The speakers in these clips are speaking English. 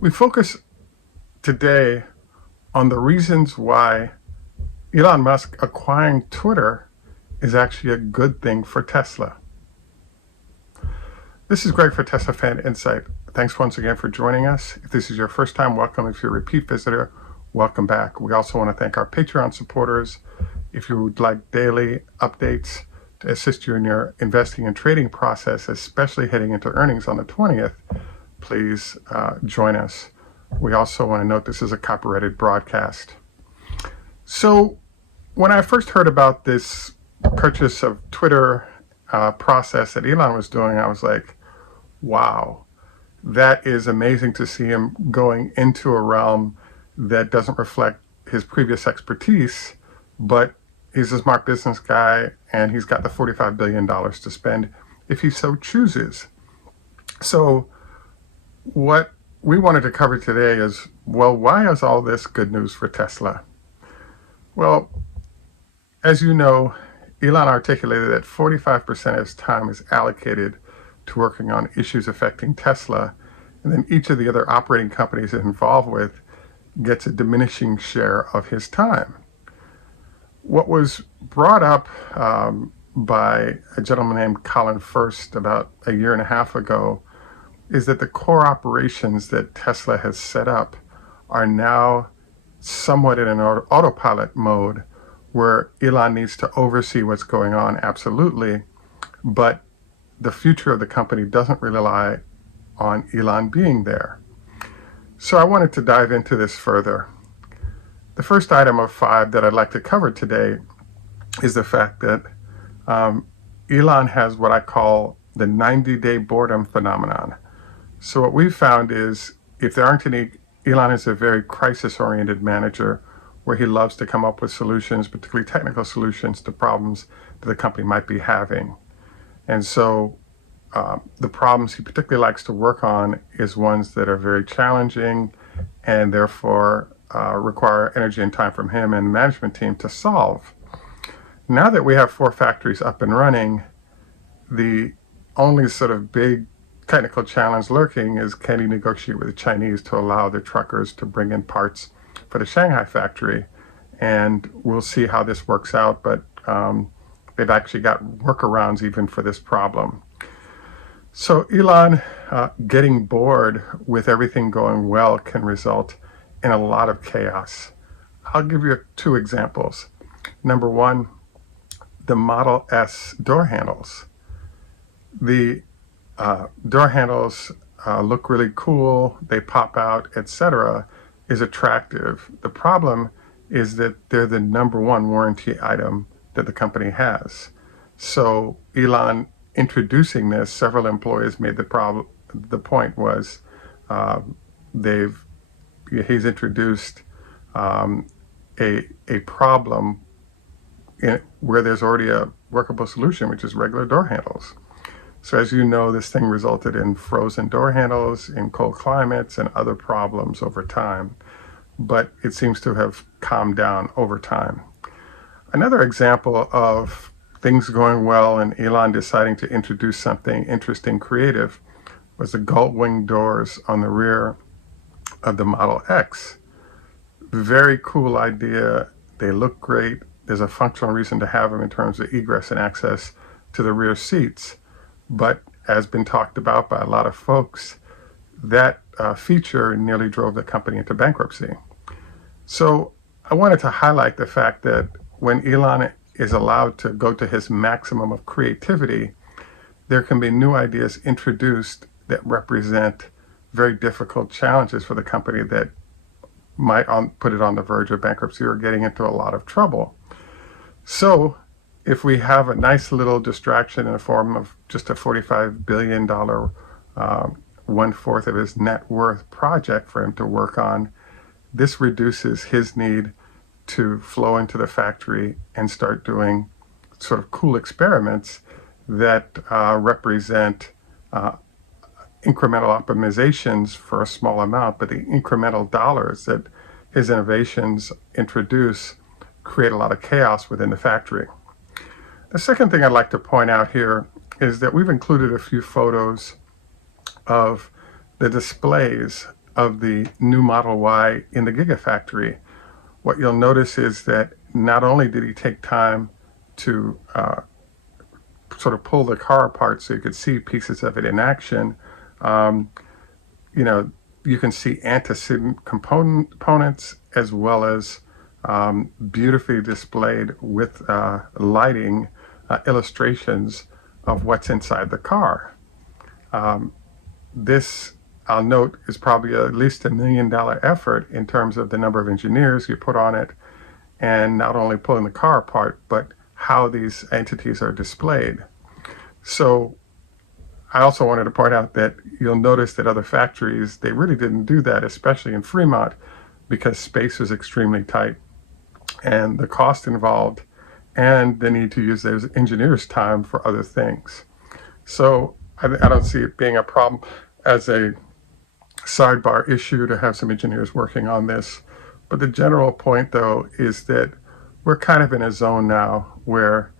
We focus today on the reasons why Elon Musk acquiring Twitter is actually a good thing for Tesla. This is Greg for Teslafaninsight. Thanks once again for joining us. If this is your first time, welcome. If you're a repeat visitor, welcome back. We also want to thank our Patreon supporters. If you would like daily updates to assist you in your investing and trading process, especially heading into earnings on the 20th, please join us. We also want to note this is a copyrighted broadcast. So when I first heard about this purchase of Twitter process that Elon was doing, I was like, wow, that is amazing to see him going into a realm that doesn't reflect his previous expertise, but he's a smart business guy and he's got the $45 billion to spend if he so chooses. So what we wanted to cover today is, well, why is all this good news for Tesla? Well, as you know, Elon articulated that 45% of his time is allocated to working on issues affecting Tesla, and then each of the other operating companies he's involved with gets a diminishing share of his time. What was brought up by a gentleman named Colin First about a year and a half ago is that the core operations that Tesla has set up are now somewhat in an autopilot mode where Elon needs to oversee what's going on, absolutely, but the future of the company doesn't rely on Elon being there. So I wanted to dive into this further. The first item of 5 that I'd like to cover today is the fact that Elon has what I call the 90-day boredom phenomenon. So what we've found is if there aren't any, Elon is a very crisis-oriented manager where he loves to come up with solutions, particularly technical solutions to problems that the company might be having. And so the problems he particularly likes to work on is ones that are very challenging and therefore require energy and time from him and the management team to solve. Now that we have 4 factories up and running, the only sort of big technical challenge lurking is can he negotiate with the Chinese to allow the truckers to bring in parts for the Shanghai factory. And we'll see how this works out, but they've actually got workarounds even for this problem. So Elon getting bored with everything going well can result in a lot of chaos. I'll give you 2 examples. Number 1, the Model S door handles. The door handles look really cool, they pop out, etc., is attractive. The problem is that they're the number 1 warranty item that the company has. So Elon introducing this, several employees made the point was he's introduced a problem where there's already a workable solution, which is regular door handles. So as you know, this thing resulted in frozen door handles in cold climates and other problems over time, but it seems to have calmed down over time. Another example of things going well and Elon deciding to introduce something interesting, creative, was the gull wing doors on the rear of the Model X. Very cool idea. They look great. There's a functional reason to have them in terms of egress and access to the rear seats. But as been talked about by a lot of folks, that feature nearly drove the company into bankruptcy. So I wanted to highlight the fact that when Elon is allowed to go to his maximum of creativity, there can be new ideas introduced that represent very difficult challenges for the company that might put it on the verge of bankruptcy or getting into a lot of trouble. So if we have a nice little distraction in the form of just a $45 billion, 1/4 of his net worth project for him to work on, this reduces his need to flow into the factory and start doing sort of cool experiments that represent incremental optimizations for a small amount, but the incremental dollars that his innovations introduce create a lot of chaos within the factory. The second thing I'd like to point out here is that we've included a few photos of the displays of the new Model Y in the Gigafactory, what you'll notice is that not only did he take time to sort of pull the car apart so you could see pieces of it in action, you know, you can see antecedent components as well as beautifully displayed with lighting illustrations of what's inside the car. This, I'll note, is probably at least $1 million effort in terms of the number of engineers you put on it, and not only pulling the car apart, but how these entities are displayed. So I also wanted to point out that you'll notice that other factories, they really didn't do that, especially in Fremont, because space is extremely tight and the cost involved and the need to use those engineers' time for other things. So I don't see it being a problem as a sidebar issue to have some engineers working on this. But the general point, though, is that we're kind of in a zone now where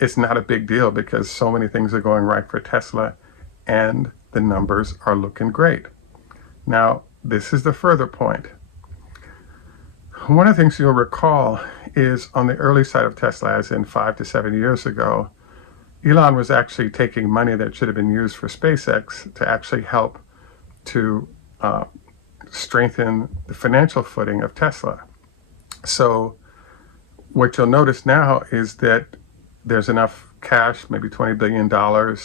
it's not a big deal because so many things are going right for Tesla and the numbers are looking great. Now, this is the further point. One of the things you'll recall is on the early side of Tesla, as in 5 to 7 years ago, Elon was actually taking money that should have been used for SpaceX to actually help to strengthen the financial footing of Tesla. So what you'll notice now is that there's enough cash, maybe $20 billion,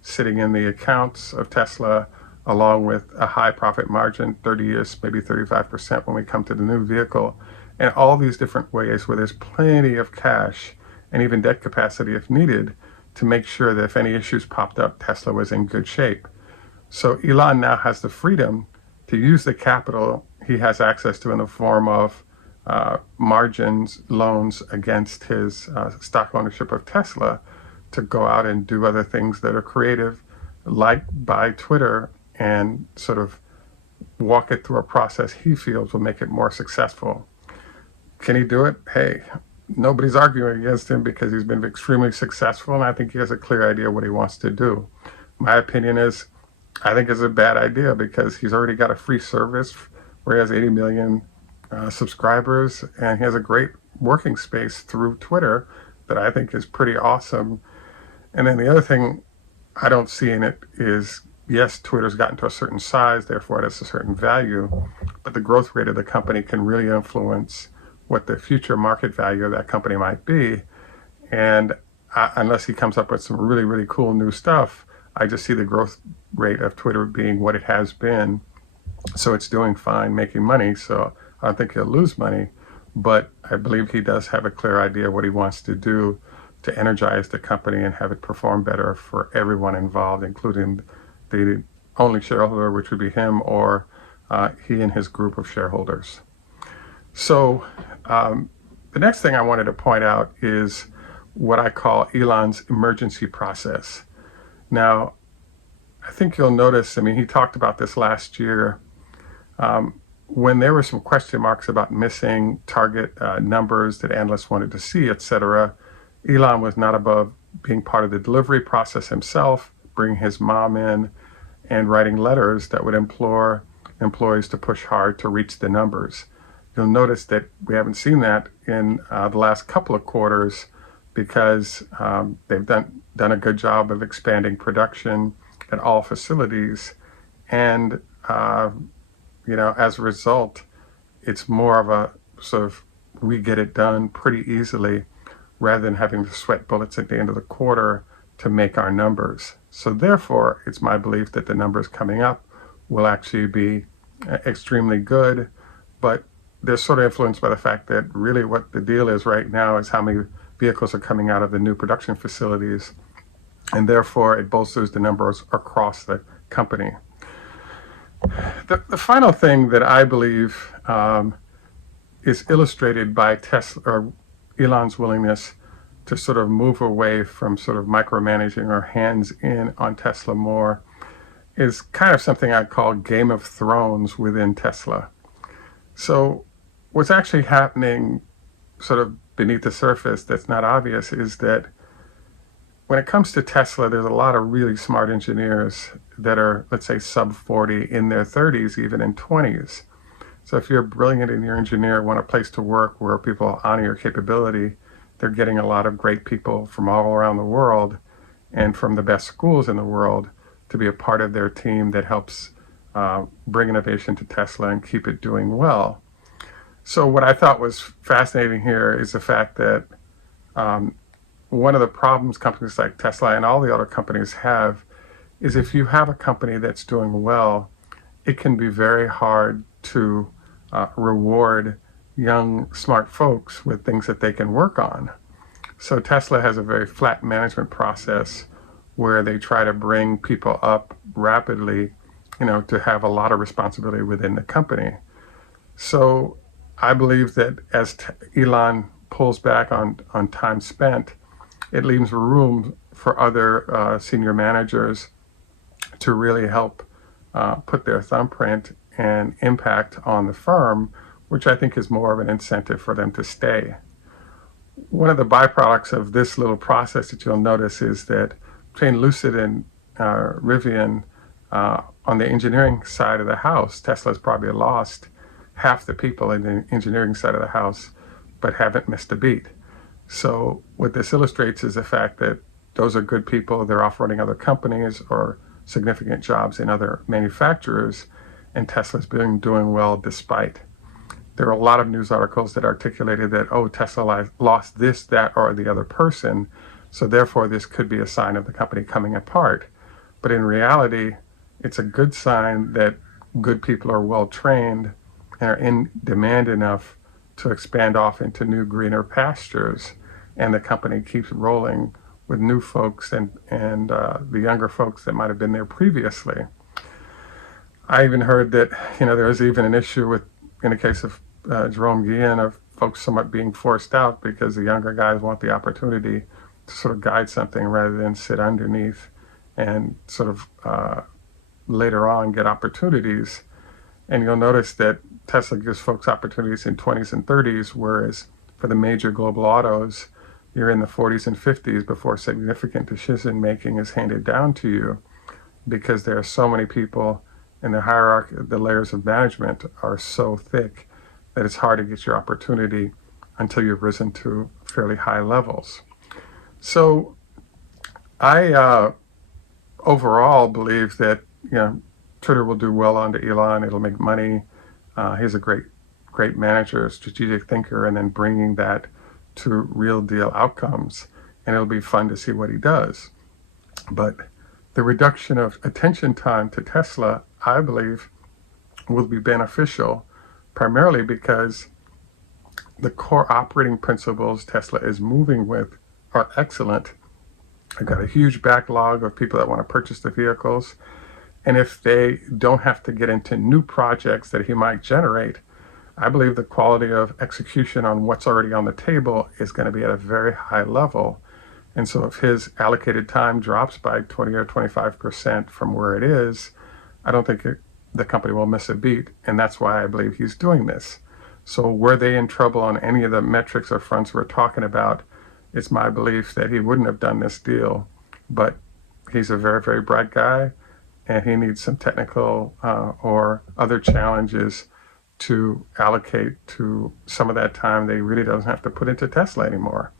sitting in the accounts of Tesla, along with a high profit margin, 30 years, maybe 35% when we come to the new vehicle, and all these different ways where there's plenty of cash and even debt capacity if needed to make sure that if any issues popped up, Tesla was in good shape. So Elon now has the freedom to use the capital he has access to in the form of margins, loans against his stock ownership of Tesla to go out and do other things that are creative, like buy Twitter and sort of walk it through a process he feels will make it more successful. Can he do it? Hey, nobody's arguing against him because he's been extremely successful, and I think he has a clear idea what he wants to do. My opinion is, I think it's a bad idea because he's already got a free service where he has 80 million subscribers, and he has a great working space through Twitter that I think is pretty awesome. And then the other thing I don't see in it is, yes, Twitter's gotten to a certain size, therefore it has a certain value, but the growth rate of the company can really influence what the future market value of that company might be. And unless he comes up with some really, really cool new stuff, I just see the growth rate of Twitter being what it has been. So it's doing fine, making money. So I don't think he'll lose money, but I believe he does have a clear idea of what he wants to do to energize the company and have it perform better for everyone involved, including the only shareholder, which would be him, or he and his group of shareholders. So the next thing I wanted to point out is what I call Elon's emergency process. Now, I think you'll notice, I mean, he talked about this last year, when there were some question marks about missing target numbers that analysts wanted to see, etc. Elon was not above being part of the delivery process himself, bringing his mom in, and writing letters that would implore employees to push hard to reach the numbers. You'll notice that we haven't seen that in the last couple of quarters because they've done a good job of expanding production at all facilities. And, as a result, it's more of a sort of, we get it done pretty easily rather than having to sweat bullets at the end of the quarter to make our numbers. So therefore, it's my belief that the numbers coming up will actually be extremely good, but they're sort of influenced by the fact that really what the deal is right now is how many vehicles are coming out of the new production facilities, and therefore it bolsters the numbers across the company. The final thing that I believe is illustrated by Tesla, or Elon's willingness to sort of move away from sort of micromanaging or hands in on Tesla more, is kind of something I call Game of Thrones within Tesla. So what's actually happening sort of beneath the surface that's not obvious is that when it comes to Tesla, there's a lot of really smart engineers that are, let's say, sub 40, in their 30s, even in 20s. So if you're brilliant in your engineer, want a place to work where people honor your capability, they're getting a lot of great people from all around the world and from the best schools in the world to be a part of their team that helps bring innovation to Tesla and keep it doing well. So what I thought was fascinating here is the fact that one of the problems companies like Tesla and all the other companies have is if you have a company that's doing well, it can be very hard to reward young, smart folks with things that they can work on. So Tesla has a very flat management process where they try to bring people up rapidly, to have a lot of responsibility within the company. So I believe that as Elon pulls back on time spent, it leaves room for other senior managers to really help put their thumbprint and impact on the firm, which I think is more of an incentive for them to stay. One of the byproducts of this little process that you'll notice is that between Lucid and Rivian, on the engineering side of the house, Tesla's probably lost half the people in the engineering side of the house, but haven't missed a beat. So what this illustrates is the fact that those are good people. They're off running other companies or significant jobs in other manufacturers, and Tesla's been doing well despite. There are a lot of news articles that articulated that, Tesla lost this, that, or the other person, so therefore this could be a sign of the company coming apart. But in reality, it's a good sign that good people are well trained and are in demand enough to expand off into new greener pastures, and the company keeps rolling with new folks and the younger folks that might have been there previously. I even heard that there was even an issue in the case of Jerome Guillen, of folks somewhat being forced out because the younger guys want the opportunity to sort of guide something rather than sit underneath and sort of later on get opportunities. And you'll notice that Tesla gives folks opportunities in 20s and 30s, whereas for the major global autos, you're in the 40s and 50s before significant decision making is handed down to you, because there are so many people in the hierarchy. The layers of management are so thick that it's hard to get your opportunity until you've risen to fairly high levels. So I overall believe that Twitter will do well under Elon. It'll make money. He's a great manager, strategic thinker, and then bringing that to real deal outcomes. And it'll be fun to see what he does. But the reduction of attention time to Tesla, I believe, will be beneficial, primarily because the core operating principles Tesla is moving with are excellent. I've got a huge backlog of people that want to purchase the vehicles. And if they don't have to get into new projects that he might generate, I believe the quality of execution on what's already on the table is going to be at a very high level. And so if his allocated time drops by 20 or 25% from where it is, I don't think the company will miss a beat. And that's why I believe he's doing this. So were they in trouble on any of the metrics or fronts we're talking about, it's my belief that he wouldn't have done this deal. But he's a very, very bright guy, and he needs some technical or other challenges to allocate to some of that time that he really doesn't have to put into Tesla anymore.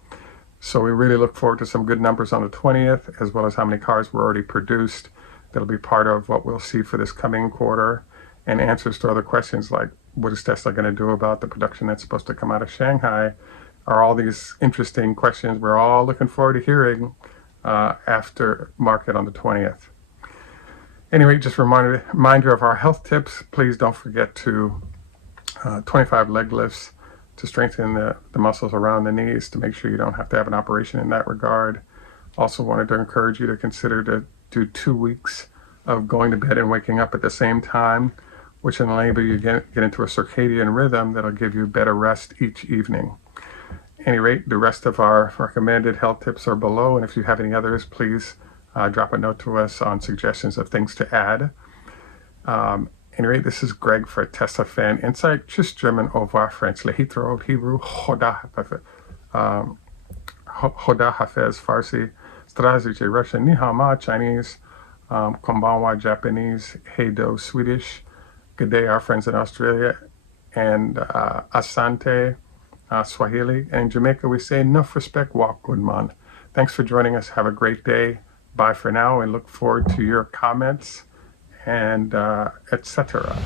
So we really look forward to some good numbers on the 20th, as well as how many cars were already produced. That'll be part of what we'll see for this coming quarter, and answers to other questions like, what is Tesla going to do about the production that's supposed to come out of Shanghai? Are all these interesting questions we're all looking forward to hearing after market on the 20th. Anyway, just a reminder of our health tips. Please don't forget to 25 leg lifts to strengthen the muscles around the knees to make sure you don't have to have an operation in that regard. Also wanted to encourage you to consider to do 2 weeks of going to bed and waking up at the same time, which will enable you to get into a circadian rhythm that'll give you better rest each evening. At any rate, the rest of our recommended health tips are below, and if you have any others, please drop a note to us on suggestions of things to add. Anyway, this is Greg for Teslafaninsight. Tschüss, German, au revoir, French, Lehitro, Hebrew, Hoda Hafez, Farsi. Zdravstvuyte, Russian. Ni hao ma, Chinese. Konbanwa, Japanese. Heido, Swedish. Good day, our friends in Australia. And Asante, Swahili. And in Jamaica, we say, Nuff respect, walk good man. Thanks for joining us. Have a great day. Bye for now, and look forward to your comments and etc.